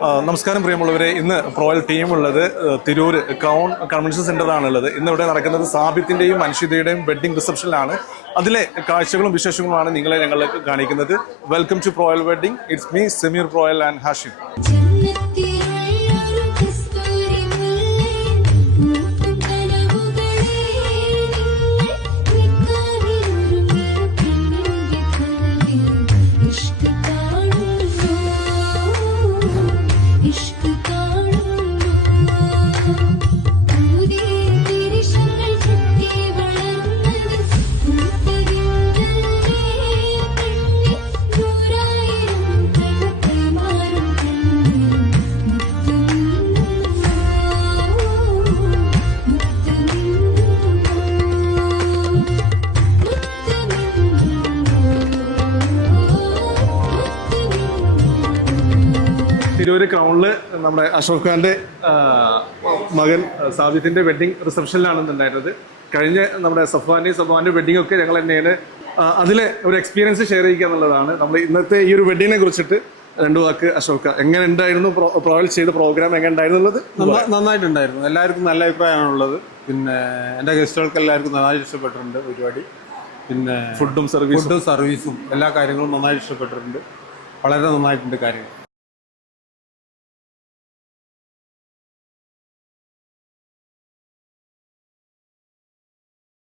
നമസ്കാരം പ്രിയമുള്ളവരെ. ഇന്ന് റോയൽ ടീം ഉള്ളത് തിരൂർ ക്രൗൺ കൺവെൻഷൻ സെന്ററിലാണുള്ളത്. ഇന്ന് ഇവിടെ നടക്കുന്നത് സാബിത്തിന്റെയും അൻഷിതയുടെയും വെഡ്ഡിംഗ് റിസപ്ഷനിലാണ്. അതിലെ കാഴ്ചകളും വിശേഷങ്ങളുമാണ് നിങ്ങളെ ഞങ്ങൾ കാണിക്കുന്നത്. Welcome to royal wedding. It's me Sameer royal and Hashim. Tirur ക്രൗണില് നമ്മുടെ അശോക് ഖാന്റെ മകൻ സാബിത്തിന്റെ വെഡ്ഡിംഗ് റിസപ്ഷനിലാണ് ഉണ്ടായിരുന്നത്. കഴിഞ്ഞ നമ്മുടെ സഫ്വാന്റെ വെഡ്ഡിംഗ് ഒക്കെ ഞങ്ങൾ തന്നെയാണ്. അതിലെ ഒരു എക്സ്പീരിയൻസ് ഷെയർ ചെയ്യുക എന്നുള്ളതാണ്. നമ്മൾ ഇന്നത്തെ ഈ ഒരു വെഡ്ഡിങ്ങിനെ കുറിച്ചിട്ട് രണ്ടു വാക്ക് അശോക് ഖാൻ, എങ്ങനെ ഉണ്ടായിരുന്നു പ്രൊവൈഡ് ചെയ്ത പ്രോഗ്രാം എങ്ങനെ ഉണ്ടായിരുന്നുള്ളത്? നന്നായിട്ടുണ്ടായിരുന്നു. എല്ലാവർക്കും നല്ല അഭിപ്രായമാണുള്ളത്. പിന്നെ എൻ്റെ ഗസ്റ്റുകൾക്ക് എല്ലാവർക്കും നന്നായിട്ട് ഇഷ്ടപ്പെട്ടിട്ടുണ്ട് പരിപാടി. പിന്നെ ഫുഡും സർവീസും എല്ലാ കാര്യങ്ങളും നന്നായിട്ട് ഇഷ്ടപ്പെട്ടിട്ടുണ്ട്. വളരെ നന്നായിട്ടുണ്ട് കാര്യങ്ങൾ.